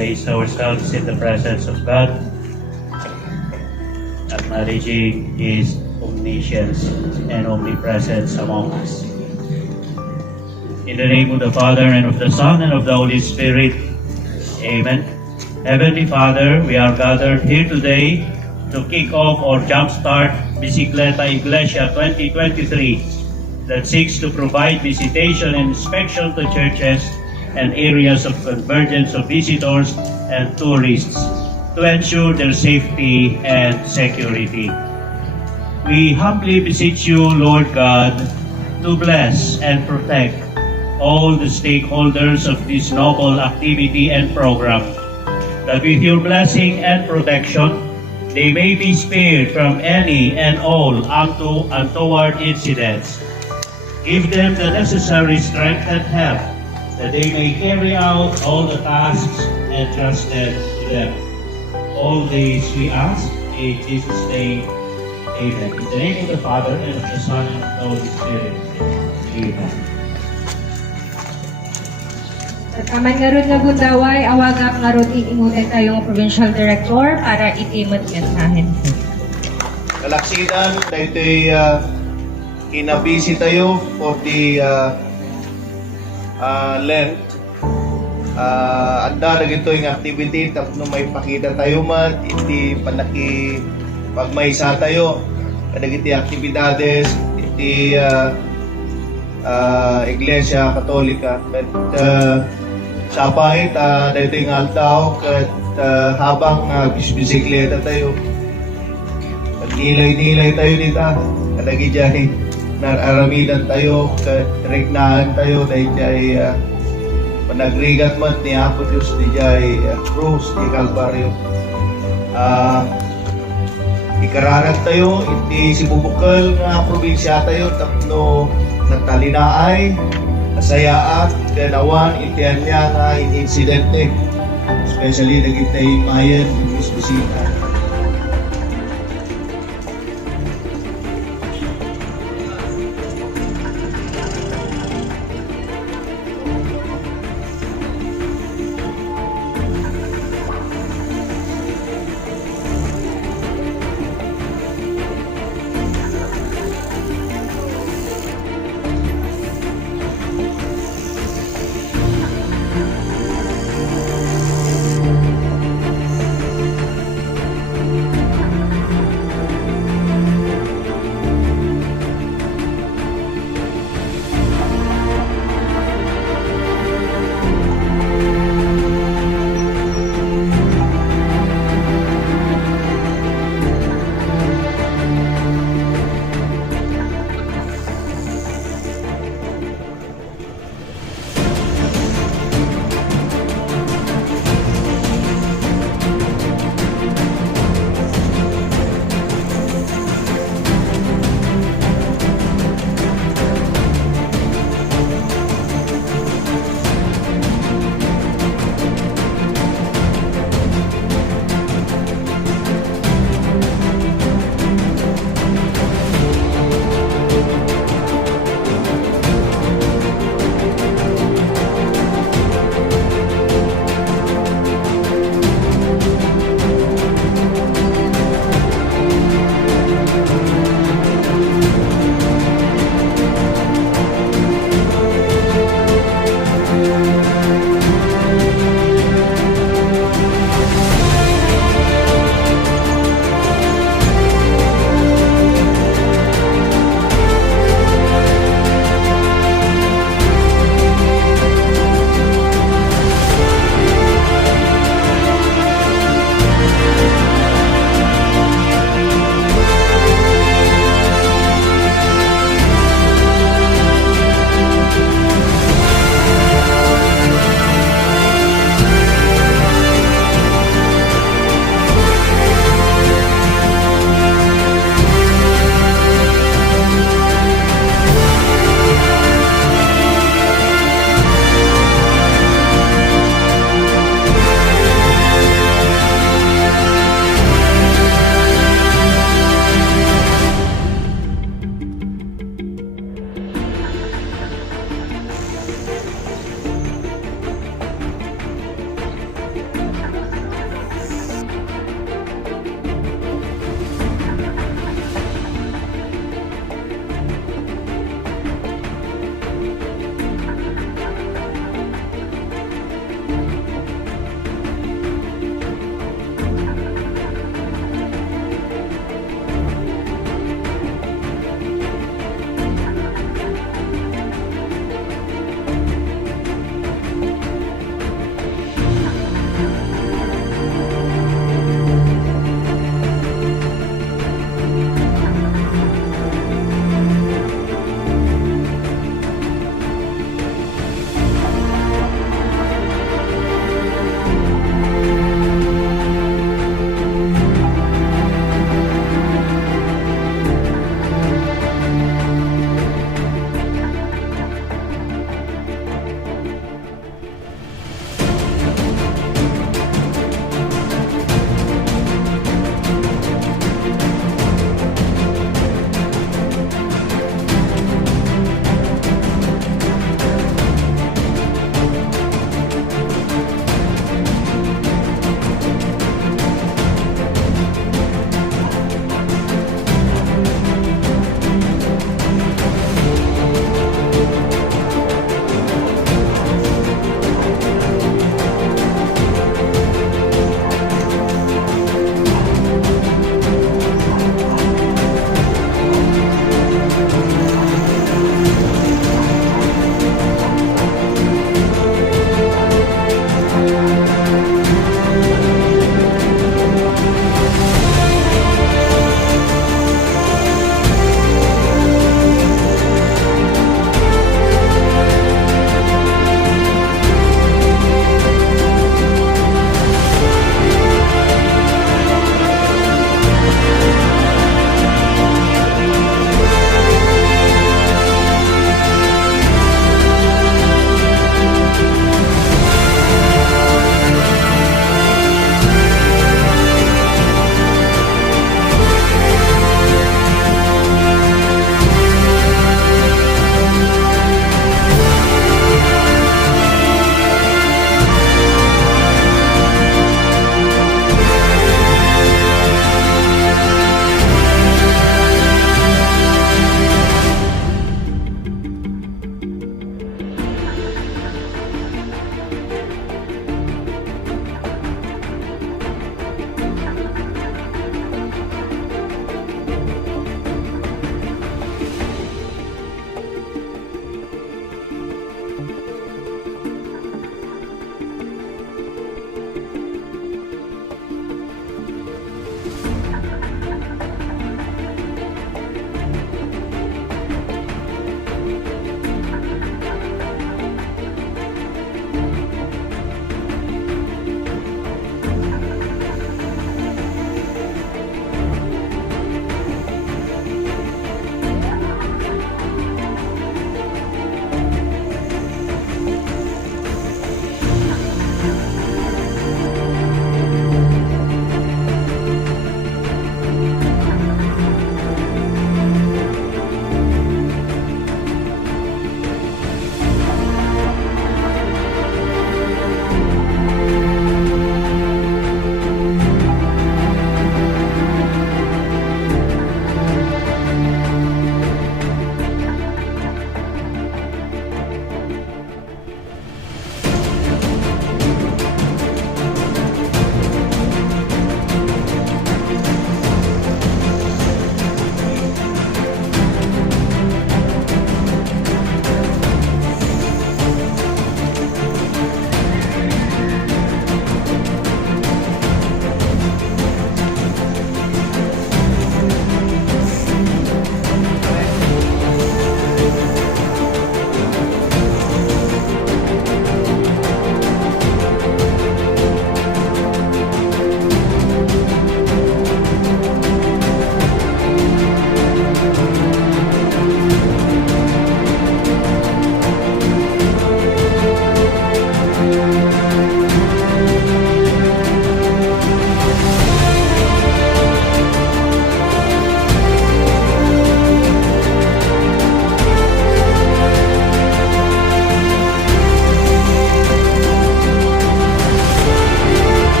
place ourselves in the presence of God, acknowledging His omniscience and omnipresence among us. In the name of the Father, and of the Son, and of the Holy Spirit. Amen. Heavenly Father, we are gathered here today to kick off or jumpstart Bicicleta Iglesia 2023 that seeks to provide visitation and inspection to churches and areas of convergence of visitors and tourists to ensure their safety and security. We humbly beseech you, Lord God, to bless and protect all the stakeholders of this noble activity and program, that with your blessing and protection, they may be spared from any and all untoward incidents. Give them the necessary strength and help, that they may carry out all the tasks entrusted to them. All these we ask in Jesus' name. Amen. In the name of the Father, and of the Son, and of the Holy Spirit. Amen. Taman nga ron nga gundaway, awagap nga ron iingutin tayo ng Provincial Director para itimot mensahen. Kalaksidan, dahil kinabisi tayo for the Lent. Anda na ito yung activity, tapos may pakita tayo man, iti panaki pagmaysa tayo, kadagiti aktibidades, iti Iglesia Katolika. But sapay, dito yung altaw, at habang bisikleta tayo, at nilay-nilay tayo dito, kadagi dyan, nararamidan tayo, regnahan tayo, dahil dyan, panagrigat man ni Apo Diyos ni dyan, Cruz, ni Calvario. Ikararat tayo, iti sibubukal nga probinsya tayo, tapno natalinaay, nasayaat, ganawan, itian niya nga insidente, especially nagitay mayan, bisita.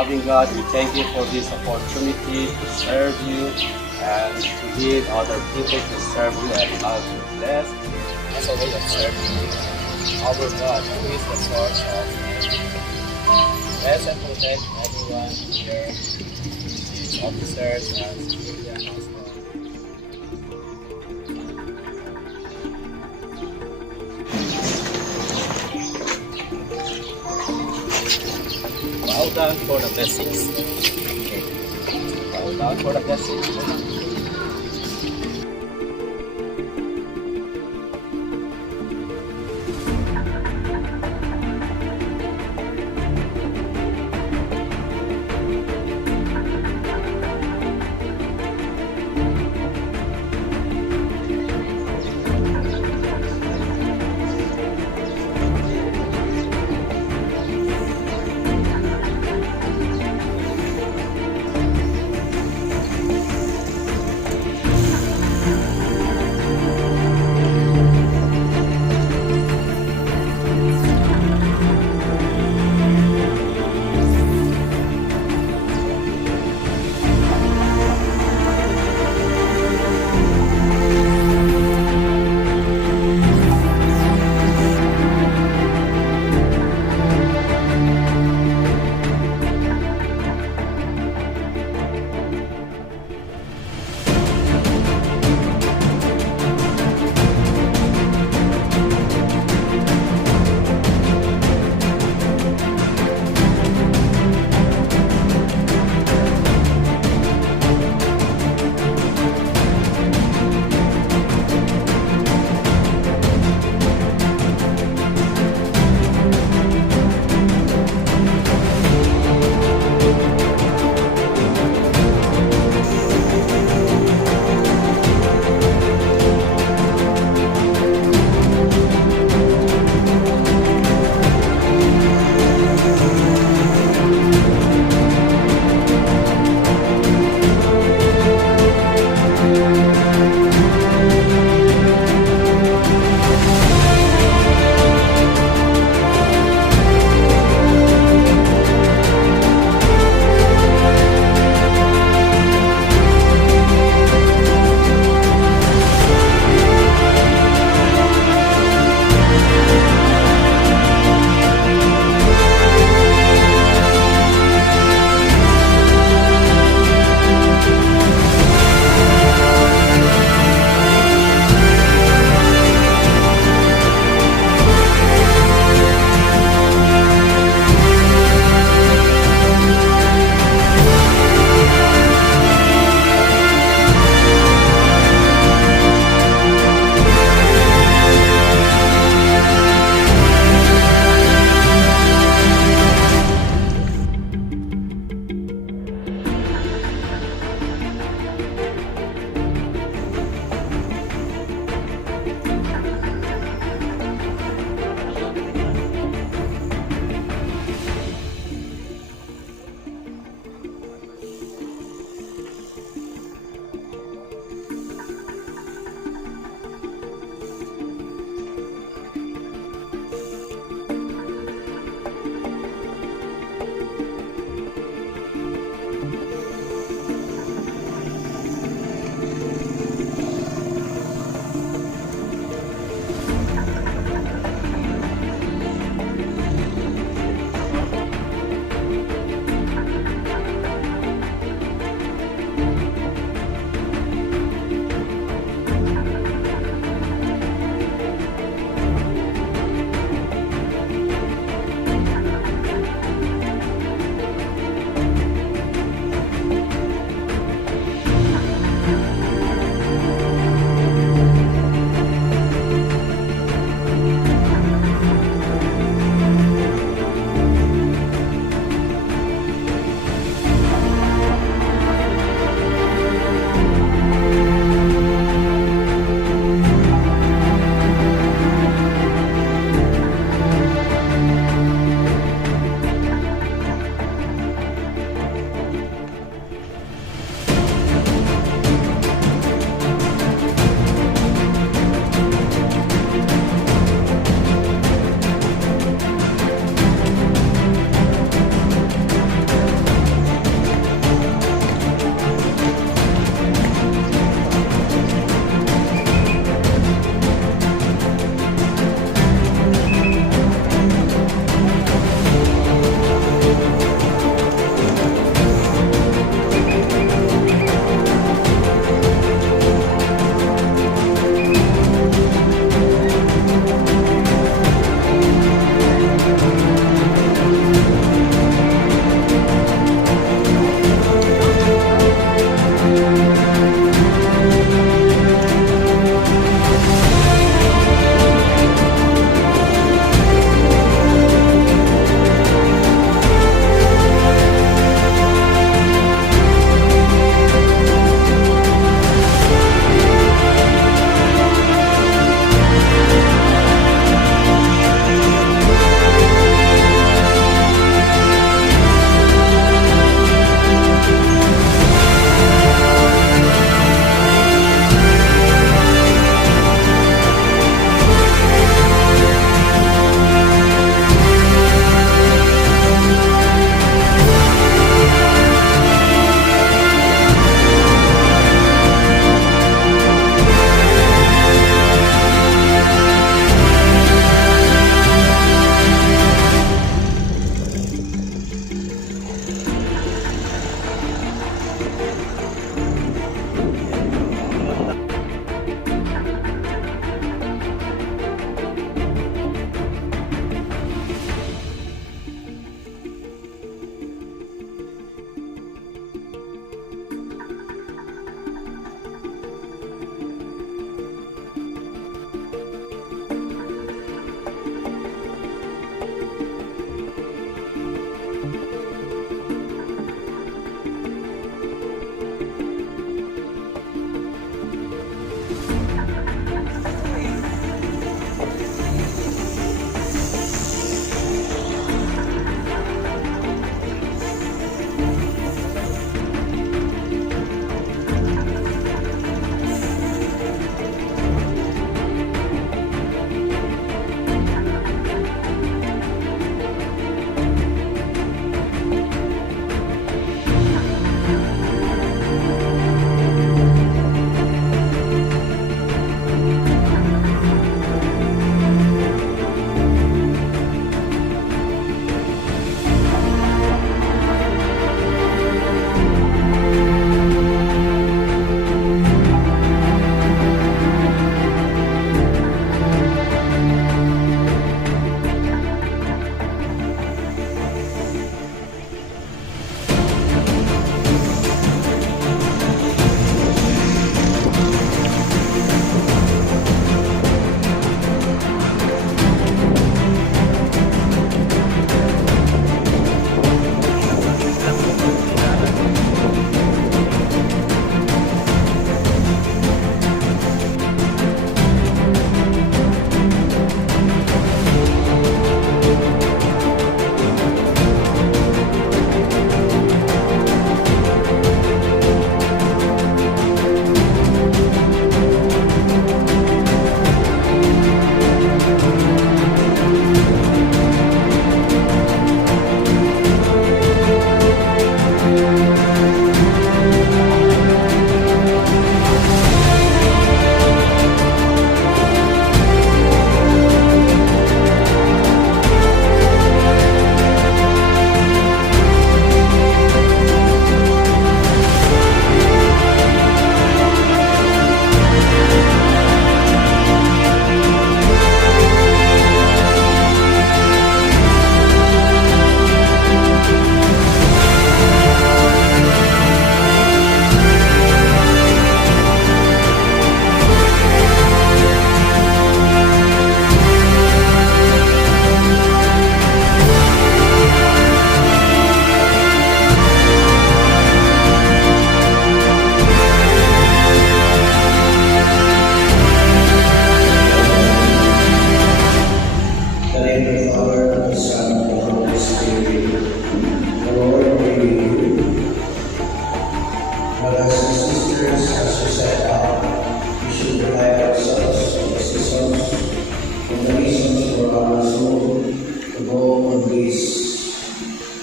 Loving God, we thank you for this opportunity to serve you and to lead other people to serve you and love you. Bless as a way of serving you. Our God, who is the source of everything. Bless and protect everyone here, these officers and civilian household. Bow down for the blessings. Okay. Bow down for the blessings.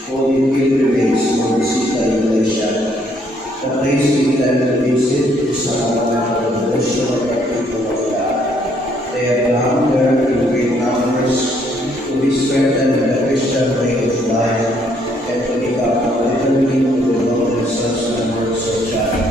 Holy pilgrimage, Montecita Iglesia. The place we plan to visit is among the devotion of the people of God. They have come there in great numbers to be strengthened in the Christian way of life and to become a witness to the Lord themselves and works of charity.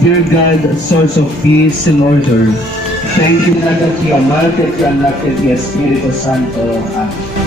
Dear God, source of peace and order, thank you na that you are market and not the Espiritu Santo. Amen.